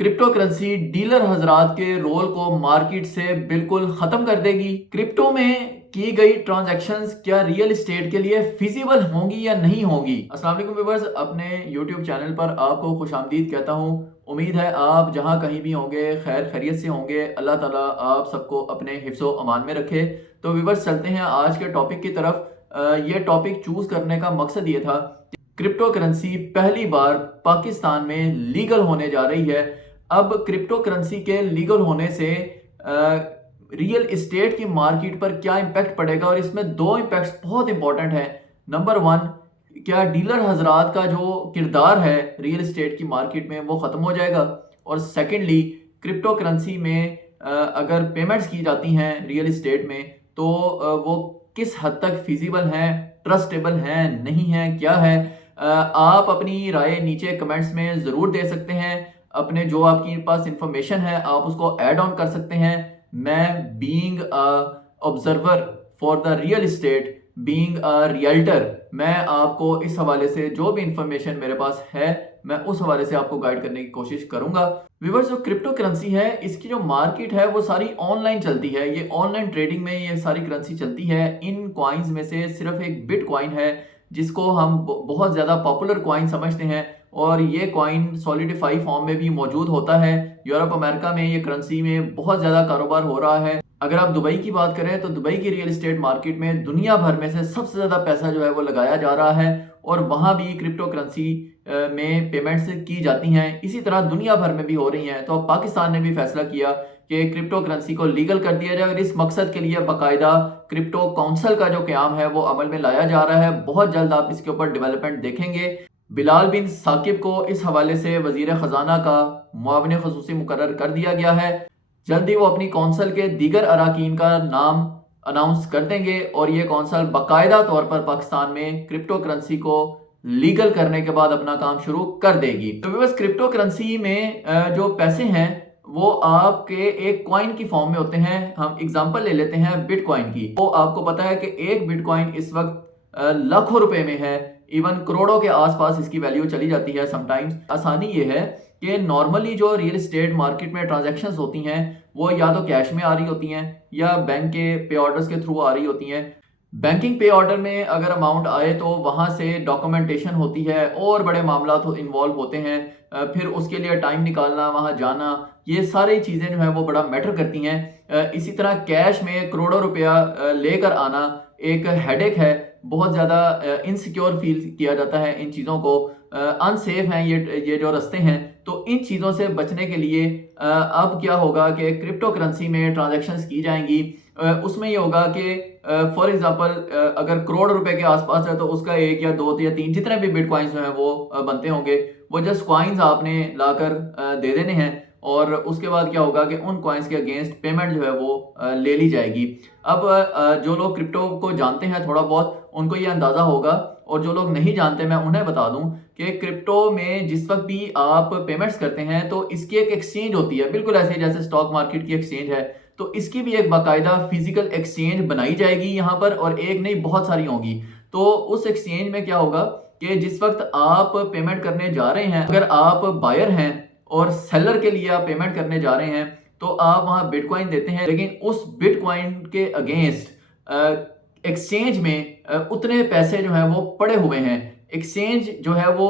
Crypto currency dealer हजरात के role को मार्केट से बिल्कुल खत्म कर देगी। क्रिप्टो में की गई ट्रांजैक्शंस क्या रियल एस्टेट के लिए फिजिबल होंगी या नहीं होंगी। अस्सलाम वालेकुम व्यूअर्स, अपने यूट्यूब चैनल पर आपको खुशामदीद कहता हूँ। उम्मीद है आप जहाँ कहीं भी होंगे खैर खैरियत से होंगे। अल्लाह ताला आप सबको अपने हिफ्ज़ो अमान में रखे। तो व्यूअर्स चलते हैं आज के टॉपिक की तरफ। ये टॉपिक चूज करने का मकसद ये था, क्रिप्टो करेंसी पहली बार पाकिस्तान में लीगल होने जा रही है। अब क्रिप्टो करेंसी के लीगल होने से रियल एस्टेट की मार्केट पर क्या इम्पैक्ट पड़ेगा, और इसमें दो इम्पैक्ट्स बहुत इंपॉर्टेंट हैं। नंबर वन, क्या डीलर हजरात का जो किरदार है रियल एस्टेट की मार्केट में वो ख़त्म हो जाएगा। और सेकेंडली, क्रिप्टो करेंसी में अगर पेमेंट्स की जाती हैं रियल एस्टेट में तो वो किस हद तक फिजिबल हैं, ट्रस्टेबल हैं, नहीं हैं, क्या है। आप अपनी राय नीचे कमेंट्स में ज़रूर दे सकते हैं। अपने जो आपके पास इंफॉर्मेशन है आप उसको ऐड ऑन कर सकते हैं। मैं being observer for the real estate, being a realtor, मैं आपको इस हवाले से जो भी इंफॉर्मेशन मेरे पास है मैं उस हवाले से आपको गाइड करने की कोशिश करूंगा। व्यूअर्स, जो क्रिप्टो करेंसी है इसकी जो मार्केट है वो सारी ऑनलाइन चलती है। ये ऑनलाइन ट्रेडिंग में ये सारी करेंसी चलती है। इन कॉइन्स में से सिर्फ एक बिटकॉइन है जिसको हम बहुत ज़्यादा पॉपुलर कॉइन समझते हैं, और ये कॉइन सॉलिडिफाई फॉर्म में भी मौजूद होता है। यूरोप अमेरिका में ये करेंसी में बहुत ज़्यादा कारोबार हो रहा है। अगर आप दुबई की बात करें तो दुबई की रियल एस्टेट मार्केट में दुनिया भर में से सबसे ज़्यादा पैसा जो है वो लगाया जा रहा है, और वहाँ भी क्रिप्टो करेंसी में पेमेंट्स की जाती हैं। इसी तरह दुनिया भर में भी हो रही हैं। तो अब पाकिस्तान ने भी फैसला किया कि क्रिप्टो करेंसी को लीगल कर दिया जाए, और इस मकसद के लिए बाकायदा क्रिप्टो काउंसिल का जो क़याम है वो अमल में लाया जा रहा है। बहुत जल्द आप इसके ऊपर डेवलपमेंट देखेंगे। बिलाल बिन साकिब को इस हवाले से वजीर ख़जाना का मुआविन ख़ुसूसी मुकर्रर कर दिया गया है। जल्दी वो अपनी कौंसल के दीगर अराकीन का नाम अनाउंस कर देंगे, और ये कौंसल बाकायदा तौर पर पाकिस्तान में क्रिप्टो करेंसी को लीगल करने के बाद अपना काम शुरू कर देगी। तो बस क्रिप्टो करेंसी में जो पैसे हैं वो आपके एक कॉइन की फॉर्म में होते हैं। हम एग्जांपल ले लेते हैं बिटकॉइन की। तो आपको पता है कि एक बिटकॉइन इस वक्त लाखों रुपए में है, इवन करोड़ों के आसपास इसकी वैल्यू चली जाती है समटाइम्स। आसानी ये है कि नॉर्मली जो रियल एस्टेट मार्केट में ट्रांजैक्शंस होती हैं वो या तो कैश में आ रही होती हैं या बैंक के पे ऑर्डर्स के थ्रू आ रही होती हैं। बैंकिंग पे ऑर्डर में अगर अमाउंट आए तो वहाँ से डॉक्यूमेंटेशन होती है और बड़े मामला तो इन्वॉल्व होते हैं। फिर उसके लिए टाइम निकालना, वहाँ जाना, ये सारी चीज़ें जो है वो बड़ा मैटर करती हैं। इसी तरह कैश में करोड़ों रुपया लेकर आना एक हेडेक है। बहुत ज़्यादा इनसिक्योर फील किया जाता है इन चीज़ों को। अनसेफ हैं ये जो रास्ते हैं। तो इन चीज़ों से बचने के लिए अब क्या होगा कि क्रिप्टो करेंसी में ट्रांजैक्शंस की जाएंगी। उसमें ये होगा कि फॉर एग्जांपल अगर करोड़ रुपए के आसपास है तो उसका एक या दो या तीन जितने भी बिटकॉइंस जो हैं वो बनते होंगे, वो जस्ट कॉइन्स आपने लाकर दे देने हैं, और उसके बाद क्या होगा कि उन कॉइन्स के अगेंस्ट पेमेंट जो है वो ले ली जाएगी। अब जो लोग क्रिप्टो को जानते हैं थोड़ा बहुत उनको ये अंदाज़ा होगा, और जो लोग नहीं जानते मैं उन्हें बता दूं कि क्रिप्टो में जिस वक्त भी आप पेमेंट्स करते हैं तो इसकी एक एक्सचेंज होती है, बिल्कुल ऐसे जैसे स्टॉक मार्केट की एक्सचेंज है। तो इसकी भी एक बाकायदा फिजिकल एक्सचेंज बनाई जाएगी यहाँ पर, और एक नहीं बहुत सारी होंगी। तो उस एक्सचेंज में क्या होगा कि जिस वक्त आप पेमेंट करने जा रहे हैं, अगर आप बायर हैं और सेलर के लिए आप पेमेंट करने जा रहे हैं तो आप वहाँ बिटकॉइन देते हैं, लेकिन उस बिटकॉइन के अगेंस्ट एक्सचेंज में उतने पैसे जो हैं वो पड़े हुए हैं। एक्सचेंज जो है वो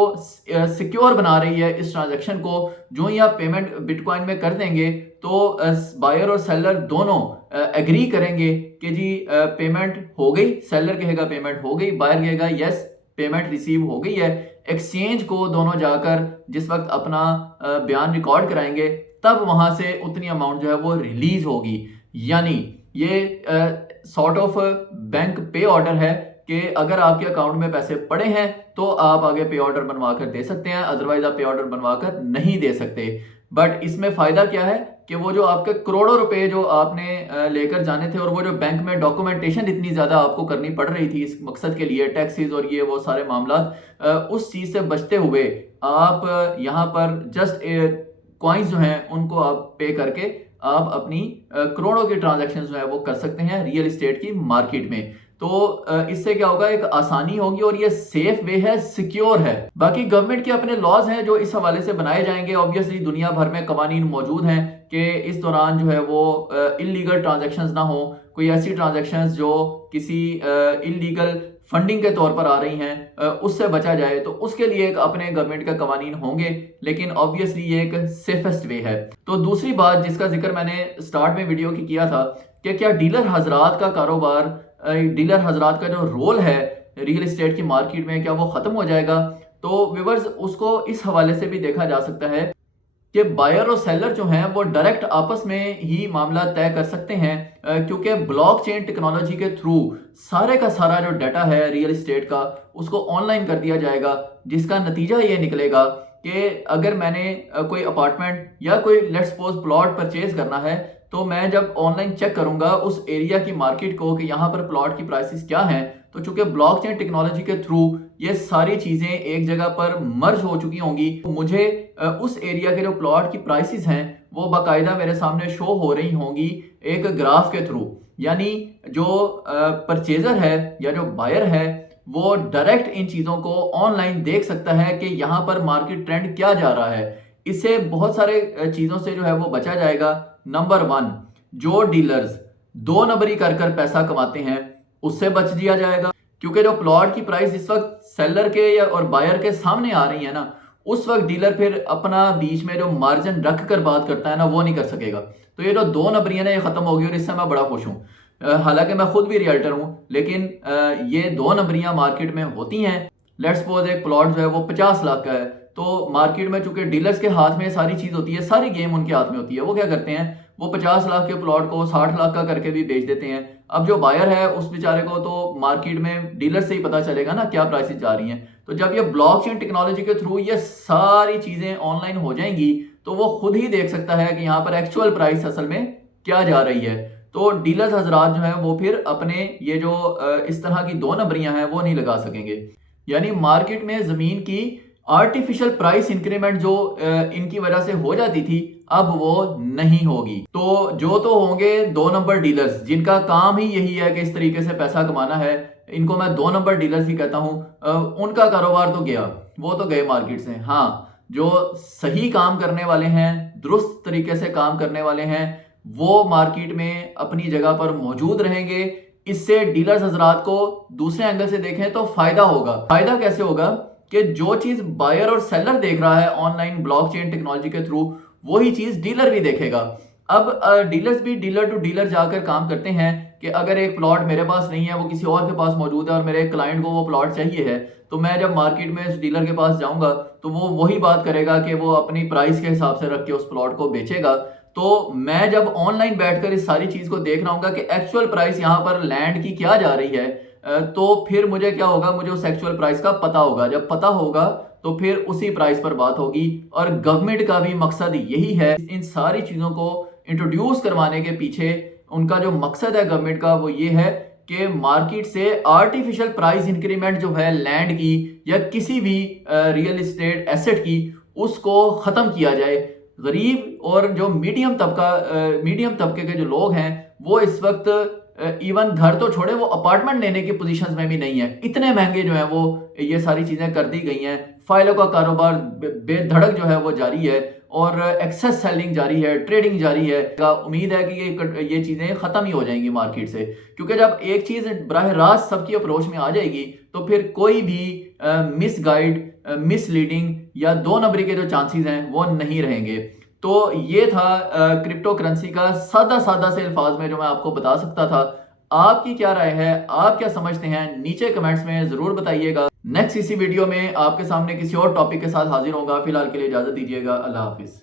सिक्योर बना रही है इस ट्रांजैक्शन को। जो ही आप पेमेंट बिटकॉइन में कर देंगे तो बायर और सेलर दोनों एग्री करेंगे कि जी पेमेंट हो गई। सेलर कहेगा पेमेंट हो गई, बायर कहेगा यस पेमेंट रिसीव हो गई है। एक्सचेंज को दोनों जाकर जिस वक्त अपना बयान रिकॉर्ड कराएंगे तब वहां से उतनी अमाउंट जो है वो रिलीज होगी। यानी ये सॉर्ट ऑफ बैंक पे ऑर्डर है कि अगर आपके अकाउंट में पैसे पड़े हैं तो आप आगे पे ऑर्डर बनवा कर दे सकते हैं, अदरवाइज आप पे ऑर्डर बनवा कर नहीं दे सकते। बट इसमें फायदा क्या है कि वो जो आपके करोड़ों रुपए जो आपने लेकर जाने थे, और वो जो बैंक में डॉक्यूमेंटेशन इतनी ज्यादा आपको करनी पड़ रही थी इस मकसद के लिए, टैक्सेस और ये वो सारे मामला, उस चीज से बचते हुए आप यहाँ पर जस्ट कॉइन्स जो हैं उनको आप पे करके आप अपनी करोड़ों की ट्रांजैक्शन जो है वो कर सकते हैं रियल एस्टेट की मार्केट में। तो इससे क्या होगा, एक आसानी होगी और ये सेफ वे है, सिक्योर है। बाकी गवर्नमेंट के अपने लॉज हैं जो इस हवाले से बनाए जाएंगे। ऑब्वियसली दुनिया भर में कवानीन मौजूद हैं कि इस दौरान जो है वो इलीगल ट्रांजैक्शंस ना हो, कोई ऐसी ट्रांजैक्शंस जो किसी इलीगल फंडिंग के तौर पर आ रही हैं उससे बचा जाए। तो उसके लिए एक अपने गवर्नमेंट का कवानीन होंगे, लेकिन ऑब्वियसली ये एक सेफेस्ट वे है। तो दूसरी बात जिसका जिक्र मैंने स्टार्ट में वीडियो की किया था कि क्या डीलर हजरात का कारोबार, डीलर हजरात का जो रोल है रियल एस्टेट की मार्केट में, क्या वो ख़त्म हो जाएगा? तो व्यूअर्स उसको इस हवाले से भी देखा जा सकता है कि बायर और सेलर जो हैं वो डायरेक्ट आपस में ही मामला तय कर सकते हैं, क्योंकि ब्लॉकचेन टेक्नोलॉजी के थ्रू सारे का सारा जो डाटा है रियल एस्टेट का उसको ऑनलाइन कर दिया जाएगा, जिसका नतीजा ये निकलेगा कि अगर मैंने कोई अपार्टमेंट या कोई लेट्स सपोज प्लॉट परचेज करना है, तो मैं जब ऑनलाइन चेक करूंगा उस एरिया की मार्केट को कि यहाँ पर प्लॉट की प्राइसेस क्या हैं, तो चूंकि ब्लॉकचेन टेक्नोलॉजी के थ्रू ये सारी चीजें एक जगह पर मर्ज हो चुकी होंगी, तो मुझे उस एरिया के जो प्लॉट की प्राइसेस हैं वो बाकायदा मेरे सामने शो हो रही होंगी एक ग्राफ के थ्रू। यानी जो परचेजर है या जो बायर है वो डायरेक्ट इन चीजों को ऑनलाइन देख सकता है कि यहाँ पर मार्केट ट्रेंड क्या जा रहा है। इससे बहुत सारे चीजों से जो है वो बचा जाएगा। नंबर 1, जो डीलर्स 2 नंबरी कर कर पैसा कमाते हैं उससे बच दिया जाएगा, क्योंकि जो प्लॉट की प्राइस इस वक्त सेलर के या और बायर के सामने आ रही है ना, उस वक्त डीलर फिर अपना बीच में जो मार्जिन रख कर बात करता है ना, वो नहीं कर सकेगा। तो ये जो 2 नंबरियां ना ये खत्म होगी और इससे मैं बड़ा खुश हूँ। हालांकि मैं खुद भी रियल्टर हूँ, लेकिन ये 2 नंबरियां मार्केट में होती हैं। लेट्स सपोज एक प्लॉट जो है वो 50 लाख का है, तो मार्केट में चूंकि डीलर्स के हाथ में सारी चीज होती है, सारी गेम उनके हाथ में होती है, वो क्या करते हैं, वो 50 लाख के प्लॉट को 60 लाख का करके भी बेच देते हैं। अब जो बायर है उस बेचारे को तो मार्केट में डीलर से ही पता चलेगा ना क्या प्राइसेस जा रही हैं। तो जब ये ब्लॉकचेन टेक्नोलॉजी के थ्रू ये सारी चीजें ऑनलाइन हो जाएंगी, तो वो खुद ही देख सकता है कि यहाँ पर एक्चुअल प्राइस असल में क्या जा रही है। तो डीलर्स हजरात जो है वो फिर अपने ये जो इस तरह की 2 नंबरियां हैं वो नहीं लगा सकेंगे। यानी मार्केट में जमीन की आर्टिफिशियल प्राइस इंक्रीमेंट जो इनकी वजह से हो जाती थी, अब वो नहीं होगी। तो जो तो होंगे 2 नंबर डीलर्स जिनका काम ही यही है कि इस तरीके से पैसा कमाना है, इनको मैं 2 नंबर डीलर्स ही कहता हूं। उनका कारोबार तो गया, वो तो गए मार्केट से। हाँ, जो सही काम करने वाले हैं, दुरुस्त तरीके से काम करने वाले हैं, वो मार्केट में अपनी जगह पर मौजूद रहेंगे। इससे डीलर्स हजरात को दूसरे एंगल से देखें तो फायदा होगा। फायदा कैसे होगा कि जो चीज बायर और सेलर देख रहा है ऑनलाइन ब्लॉकचेन टेक्नोलॉजी के थ्रू, वही चीज डीलर भी देखेगा। अब डीलर्स भी डीलर टू डीलर जाकर काम करते हैं कि अगर एक प्लॉट मेरे पास नहीं है, वो किसी और के पास मौजूद है और मेरे क्लाइंट को वो प्लॉट चाहिए है, तो मैं जब मार्केट में उस डीलर के पास जाऊंगा तो वो वही बात करेगा कि वो अपनी प्राइस के हिसाब से रख के उस प्लॉट को बेचेगा। तो मैं जब ऑनलाइन बैठकर इस सारी चीज को देख रहा हूँ कि एक्चुअल प्राइस यहाँ पर लैंड की क्या जा रही है, तो फिर मुझे क्या होगा, मुझे उस एक्चुअल प्राइस का पता होगा। जब पता होगा तो फिर उसी प्राइस पर बात होगी। और गवर्नमेंट का भी मकसद यही है, इन सारी चीजों को इंट्रोड्यूस करवाने के पीछे उनका जो मकसद है गवर्नमेंट का, वो ये है कि मार्केट से आर्टिफिशियल प्राइस इंक्रीमेंट जो है लैंड की या किसी भी रियल एस्टेट एसेट की, उसको खत्म किया जाए। गरीब और जो मीडियम तबके के जो लोग हैं वो इस वक्त इवन घर तो छोड़े, वो अपार्टमेंट लेने की पोजीशंस में भी नहीं है। इतने महंगे जो है वो ये सारी चीजें कर दी गई हैं। फाइलों का कारोबार बेधड़क जो है वो जारी है और एक्सेस सेलिंग जारी है, ट्रेडिंग जारी है। उम्मीद है कि ये चीजें खत्म ही हो जाएंगी मार्केट से, क्योंकि जब एक चीज बराह रास्त सबकी अप्रोच में आ जाएगी तो फिर कोई भी मिसगाइड, मिसलीडिंग या 2 नंबरी के जो चांसेस हैं वो नहीं रहेंगे। तो ये था क्रिप्टो करेंसी का सादा से अल्फाज में जो मैं आपको बता सकता था। आपकी क्या राय है, आप क्या समझते हैं, नीचे कमेंट्स में जरूर बताइएगा। नेक्स्ट इसी वीडियो में आपके सामने किसी और टॉपिक के साथ हाजिर होगा। फिलहाल के लिए इजाजत दीजिएगा। अल्लाह हाफिज।